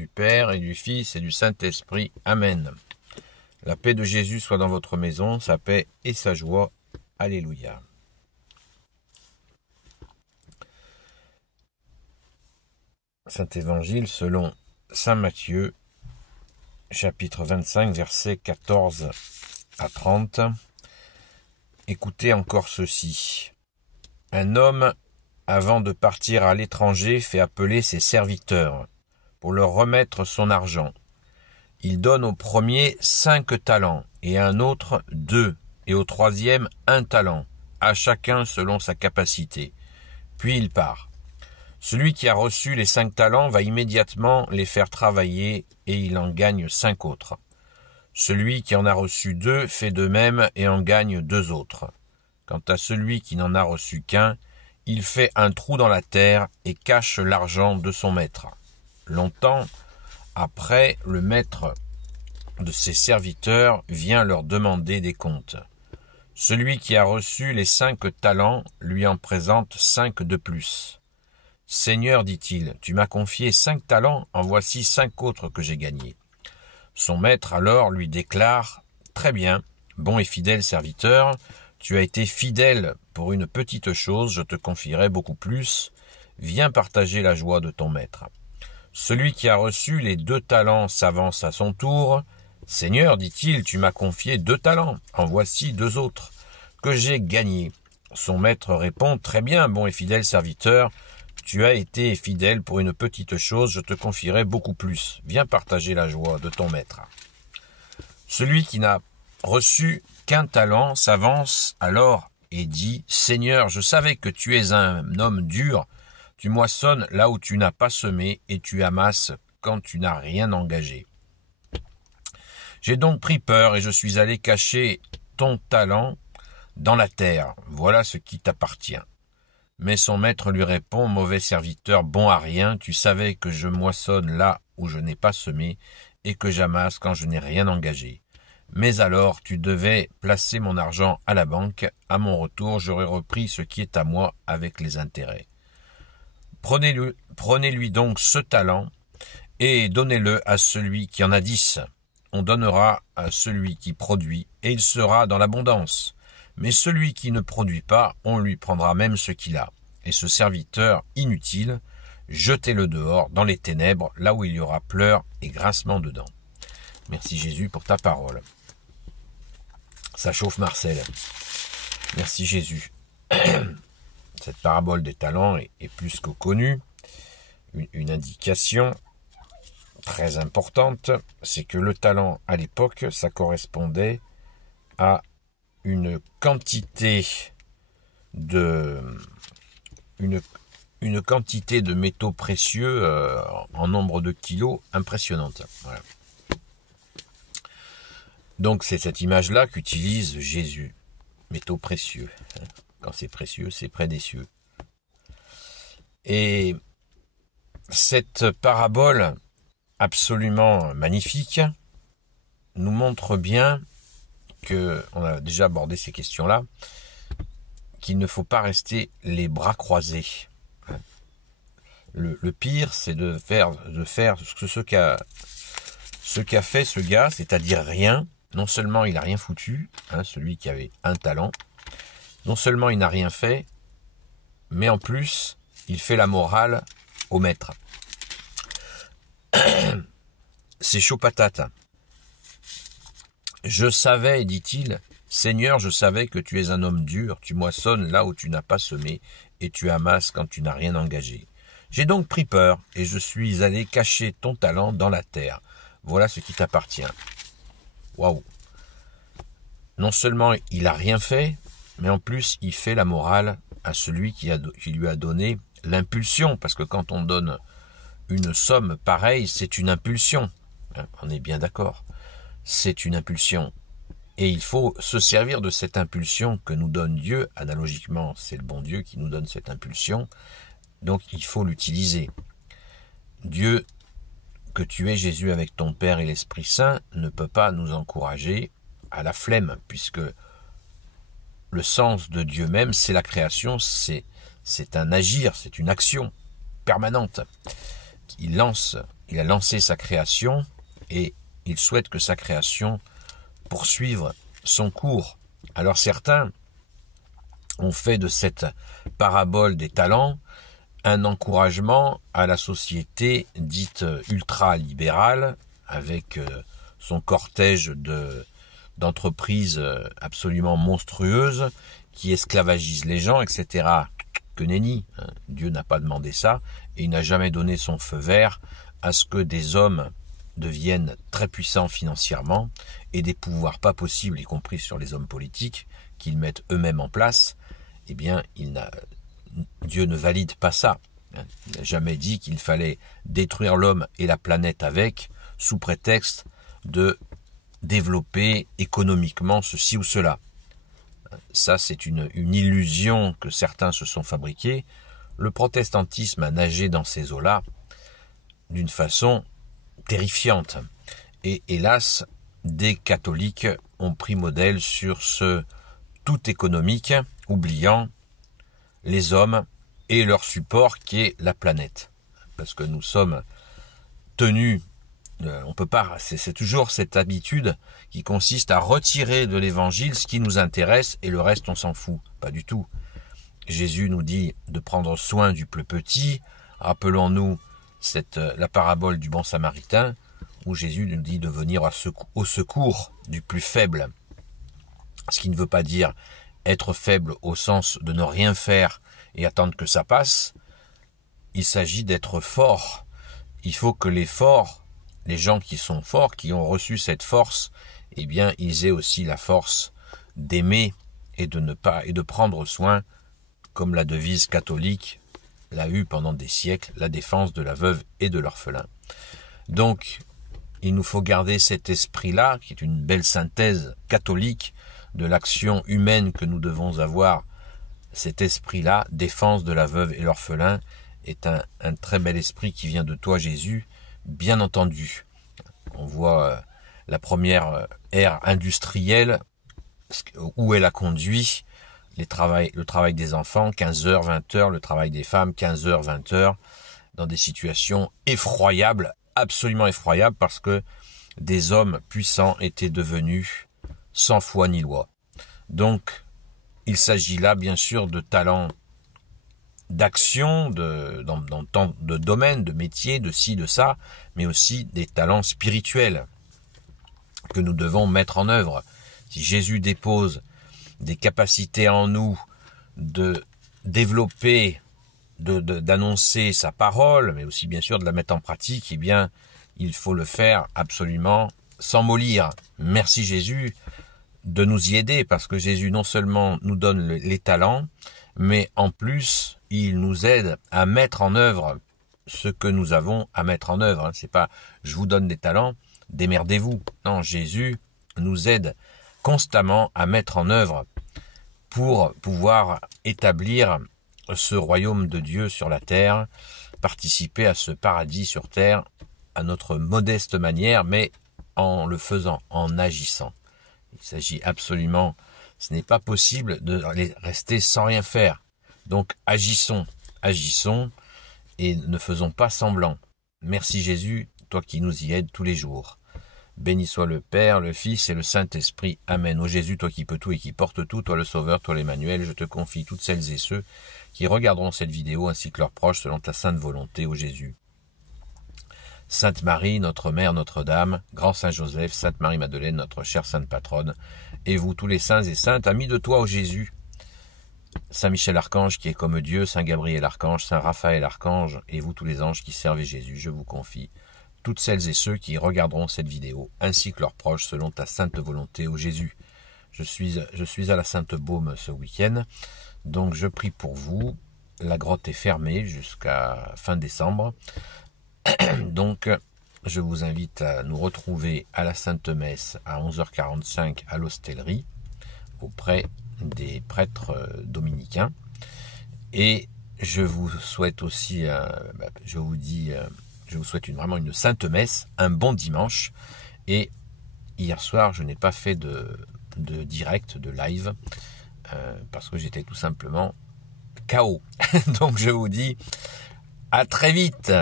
du Père et du Fils et du Saint-Esprit. Amen. La paix de Jésus soit dans votre maison, sa paix et sa joie. Alléluia. Saint-Évangile selon saint Matthieu, chapitre 25, versets 14 à 30. Écoutez encore ceci. Un homme, avant de partir à l'étranger, fait appeler ses serviteurs pour leur remettre son argent. Il donne au premier 5 talents, et à un autre 2, et au troisième 1 talent, à chacun selon sa capacité. Puis il part. Celui qui a reçu les 5 talents va immédiatement les faire travailler, et il en gagne 5 autres. Celui qui en a reçu 2 fait de même et en gagne 2 autres. Quant à celui qui n'en a reçu qu'un, il fait un trou dans la terre et cache l'argent de son maître. Longtemps après, le maître de ses serviteurs vient leur demander des comptes. Celui qui a reçu les 5 talents lui en présente 5 de plus. « Seigneur, dit-il, tu m'as confié 5 talents, en voici 5 autres que j'ai gagnés. » Son maître alors lui déclare « Très bien, bon et fidèle serviteur, tu as été fidèle pour une petite chose, je te confierai beaucoup plus. Viens partager la joie de ton maître. » Celui qui a reçu les 2 talents s'avance à son tour. « Seigneur, dit-il, tu m'as confié 2 talents, en voici 2 autres, que j'ai gagnés. » Son maître répond « Très bien, bon et fidèle serviteur, tu as été fidèle pour une petite chose, je te confierai beaucoup plus. Viens partager la joie de ton maître. » Celui qui n'a reçu qu'un talent s'avance alors et dit « Seigneur, je savais que tu es un homme dur, tu moissonnes là où tu n'as pas semé et tu amasses quand tu n'as rien engagé. J'ai donc pris peur et je suis allé cacher ton talent dans la terre. Voilà ce qui t'appartient. » Mais son maître lui répond « Mauvais serviteur, bon à rien, tu savais que je moissonne là où je n'ai pas semé et que j'amasse quand je n'ai rien engagé. Mais alors tu devais placer mon argent à la banque. À mon retour, j'aurais repris ce qui est à moi avec les intérêts. Prenez-lui donc ce talent et donnez-le à celui qui en a 10. On donnera à celui qui produit et il sera dans l'abondance. Mais celui qui ne produit pas, on lui prendra même ce qu'il a. Et ce serviteur inutile, jetez-le dehors dans les ténèbres, là où il y aura pleurs et grincement de dents. » Merci Jésus pour ta parole. Ça chauffe Marcel. Merci Jésus. Cette parabole des talents est plus que connue. Une indication très importante, c'est que le talent à l'époque, ça correspondait à une quantité de métaux précieux en nombre de kilos impressionnante. Voilà. Donc c'est cette image-là qu'utilise Jésus. Métaux précieux. Quand c'est précieux, c'est près des cieux. Et cette parabole absolument magnifique nous montre bien que, on a déjà abordé ces questions-là, qu'il ne faut pas rester les bras croisés. Le pire, c'est de faire ce qu'a fait ce gars, c'est-à-dire rien. Non seulement il n'a rien foutu, celui qui avait un talent, non seulement il n'a rien fait, mais en plus, il fait la morale au maître. C'est chaud patate. « Je savais, dit-il, Seigneur, je savais que tu es un homme dur, tu moissonnes là où tu n'as pas semé, et tu amasses quand tu n'as rien engagé. J'ai donc pris peur, et je suis allé cacher ton talent dans la terre. Voilà ce qui t'appartient. » Waouh! Non seulement il n'a rien fait, mais en plus il fait la morale à celui qui lui a donné l'impulsion, parce que quand on donne une somme pareille, c'est une impulsion. On est bien d'accord. C'est une impulsion. Et il faut se servir de cette impulsion que nous donne Dieu. Analogiquement, c'est le bon Dieu qui nous donne cette impulsion. Donc il faut l'utiliser. Dieu, que tu es Jésus avec ton Père et l'Esprit Saint, ne peut pas nous encourager à la flemme, puisque le sens de Dieu même, c'est la création, c'est un agir, c'est une action permanente. Il lance il a lancé sa création et il souhaite que sa création poursuive son cours. Alors certains ont fait de cette parabole des talents un encouragement à la société dite ultra-libérale, avec son cortège d'entreprises absolument monstrueuses qui esclavagisent les gens, etc. Que nenni, hein. Dieu n'a pas demandé ça, et il n'a jamais donné son feu vert à ce que des hommes deviennent très puissants financièrement et des pouvoirs pas possibles, y compris sur les hommes politiques, qu'ils mettent eux-mêmes en place. Eh bien, Dieu ne valide pas ça. Il n'a jamais dit qu'il fallait détruire l'homme et la planète avec, sous prétexte de développer économiquement ceci ou cela. Ça, c'est une illusion que certains se sont fabriqués. Le protestantisme a nagé dans ces eaux-là d'une façon terrifiante. Et hélas, des catholiques ont pris modèle sur ce tout économique, oubliant les hommes et leur support qui est la planète. Parce que nous sommes tenus, on peut pas, c'est toujours cette habitude qui consiste à retirer de l'évangile ce qui nous intéresse et le reste on s'en fout. Pas du tout. Jésus nous dit de prendre soin du plus petit. Rappelons-nous la parabole du bon samaritain où Jésus nous dit de venir au secours du plus faible. Ce qui ne veut pas dire être faible au sens de ne rien faire et attendre que ça passe. Il s'agit d'être fort. Il faut que les forts, les gens qui sont forts, qui ont reçu cette force, eh bien, ils aient aussi la force d'aimer et de prendre soin, comme la devise catholique l'a eu pendant des siècles, la défense de la veuve et de l'orphelin. Donc, il nous faut garder cet esprit-là, qui est une belle synthèse catholique de l'action humaine que nous devons avoir. Cet esprit-là, défense de la veuve et l'orphelin, est un très bel esprit qui vient de toi, Jésus, bien entendu. On voit la première ère industrielle, où elle a conduit le travail des enfants, 15h, 20h, le travail des femmes, 15h, 20h, dans des situations effroyables, absolument effroyables, parce que des hommes puissants étaient devenus sans foi ni loi. Donc, il s'agit là, bien sûr, de talents d'action, dans tant de domaines, de métiers, de ci, de ça, mais aussi des talents spirituels que nous devons mettre en œuvre. Si Jésus dépose des capacités en nous de développer, d'annoncer sa parole, mais aussi bien sûr de la mettre en pratique, eh bien, il faut le faire absolument sans mollir. Merci Jésus de nous y aider, parce que Jésus non seulement nous donne les talents, mais en plus, il nous aide à mettre en œuvre ce que nous avons à mettre en œuvre. C'est pas « je vous donne des talents, démerdez-vous ». Non, Jésus nous aide constamment à mettre en œuvre pour pouvoir établir ce royaume de Dieu sur la terre, participer à ce paradis sur terre à notre modeste manière, mais en le faisant, en agissant. Il s'agit absolument, ce n'est pas possible de rester sans rien faire. Donc agissons et ne faisons pas semblant. Merci Jésus, toi qui nous y aides tous les jours. Béni soit le Père, le Fils et le Saint-Esprit. Amen. Ô Jésus, toi qui peux tout et qui portes tout, toi le Sauveur, toi l'Emmanuel, je te confie toutes celles et ceux qui regarderont cette vidéo ainsi que leurs proches selon ta sainte volonté, ô Jésus. Sainte Marie, notre Mère, Notre-Dame, Grand Saint Joseph, Sainte Marie-Madeleine, notre chère Sainte Patronne, et vous tous les saints et saintes, amis de toi, ô Jésus, Saint Michel Archange qui est comme Dieu, Saint Gabriel Archange, Saint Raphaël Archange, et vous tous les anges qui servez Jésus, je vous confie toutes celles et ceux qui regarderont cette vidéo, ainsi que leurs proches, selon ta sainte volonté, ô Jésus. Je suis à la Sainte Baume ce week-end, donc je prie pour vous. La grotte est fermée jusqu'à fin décembre. Donc, je vous invite à nous retrouver à la Sainte Messe à 11h45 à l'Hostellerie, auprès des prêtres dominicains. Et je vous souhaite aussi, je vous souhaite vraiment une sainte messe, un bon dimanche. Et hier soir, je n'ai pas fait de direct, de live, parce que j'étais tout simplement KO. Donc je vous dis à très vite.